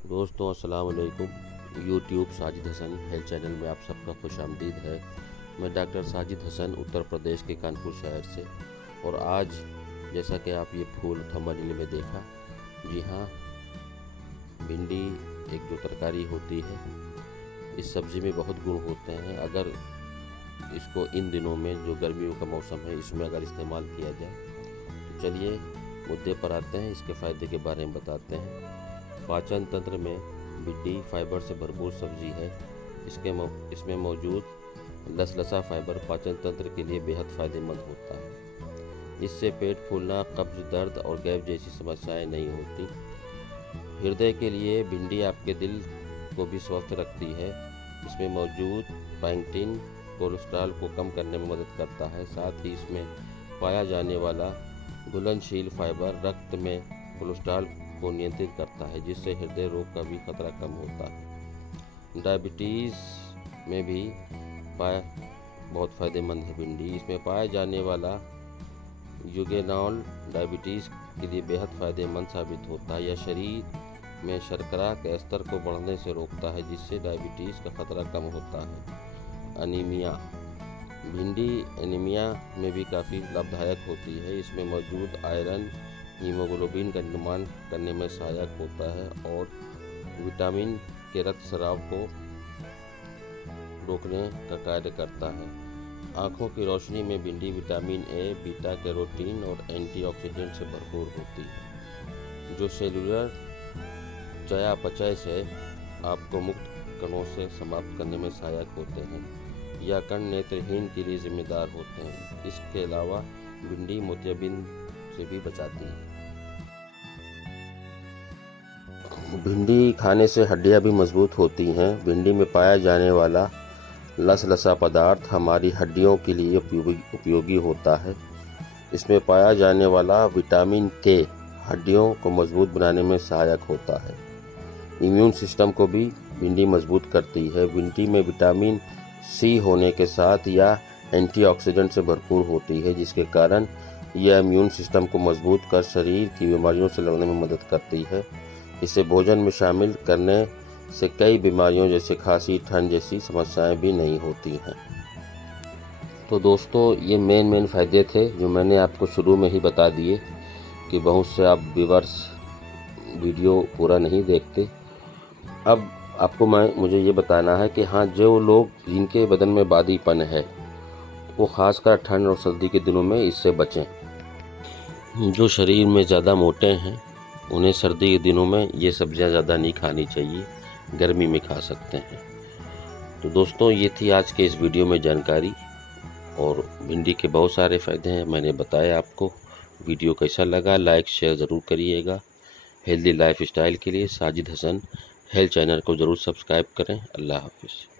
दोस्तों अस्सलाम वालेकुम। YouTube Sajid Hasan health channel में आप सबका खुशामदीद है। मैं डॉक्टर साजिद हसन उत्तर प्रदेश के कानपुर शहर से। और आज जैसा कि आप ये फूल थंबनेल में देखा, जी हाँ, भिंडी एक जो तरकारी होती है, इस सब्ज़ी में बहुत गुण होते हैं। अगर इसको इन दिनों में जो गर्मियों का मौसम है इसमें अगर इस्तेमाल किया जाए तो चलिए मुद्दे पर आते हैं, इसके फ़ायदे के बारे में बताते हैं। पाचन तंत्र में भिंडी फाइबर से भरपूर सब्जी है। इसमें मौजूद लसलसा फाइबर पाचन तंत्र के लिए बेहद फ़ायदेमंद होता है। इससे पेट फूलना, कब्ज, दर्द और गैस जैसी समस्याएं नहीं होती। हृदय के लिए भिंडी आपके दिल को भी स्वस्थ रखती है। इसमें मौजूद पैक्टिन कोलेस्ट्रॉल को कम करने में मदद करता है। साथ ही इसमें पाया जाने वाला घुलनशील फाइबर रक्त में कोलेस्ट्रॉल को नियंत्रित करता है, जिससे हृदय रोग का भी खतरा कम होता है। डायबिटीज़ में भी बहुत फ़ायदेमंद है भिंडी। इसमें पाया जाने वाला यूगेनॉल डायबिटीज़ के लिए बेहद फ़ायदेमंद साबित होता है। यह शरीर में शर्करा के स्तर को बढ़ने से रोकता है, जिससे डायबिटीज़ का खतरा कम होता है। अनीमिया, भिंडी एनीमिया में भी काफ़ी लाभदायक होती है। इसमें मौजूद आयरन हीमोग्लोबिन का निर्माण करने में सहायक होता है और विटामिन के रक्त स्राव को रोकने का कार्य करता है। आँखों की रोशनी में भिंडी विटामिन ए, बीटा कैरोटीन और एंटीऑक्सीडेंट से भरपूर होती है, जो सेलुलर चयापचय से आपको मुक्त कणों से समाप्त करने में सहायक होते हैं। यह कण नेत्रहीन के लिए जिम्मेदार होते हैं। इसके अलावा भिंडी मोतियाबिंद से भी बचाती है। भिंडी खाने से हड्डियां भी मजबूत होती हैं। भिंडी में पाया जाने वाला लसलसा पदार्थ हमारी हड्डियों के लिए उपयोगी होता है। इसमें पाया जाने वाला विटामिन के हड्डियों को मजबूत बनाने में सहायक होता है। इम्यून सिस्टम को भी भिंडी मजबूत करती है। भिंडी में विटामिन सी होने के साथ यह एंटीऑक्सीडेंट से भरपूर होती है, जिसके कारण यह इम्यून सिस्टम को मजबूत कर शरीर की बीमारियों से लड़ने में मदद करती है। इसे भोजन में शामिल करने से कई बीमारियों जैसे खांसी, ठंड जैसी समस्याएं भी नहीं होती हैं। तो दोस्तों, ये मेन फ़ायदे थे जो मैंने आपको शुरू में ही बता दिए कि बहुत से आप व्यूअर्स वीडियो पूरा नहीं देखते। अब आपको मुझे ये बताना है कि हाँ, जो लोग जिनके बदन में बादीपन है वो खासकर ठंड और सर्दी के दिनों में इससे बचें। जो शरीर में ज़्यादा मोटे हैं उन्हें सर्दी के दिनों में ये सब्जियां ज़्यादा नहीं खानी चाहिए, गर्मी में खा सकते हैं। तो दोस्तों, ये थी आज के इस वीडियो में जानकारी। और भिंडी के बहुत सारे फ़ायदे हैं, मैंने बताया आपको। वीडियो कैसा लगा लाइक शेयर ज़रूर करिएगा। हेल्दी लाइफ स्टाइल के लिए साजिद हसन हेल्थ चैनल को ज़रूर सब्सक्राइब करें। अल्लाह हाफिज़।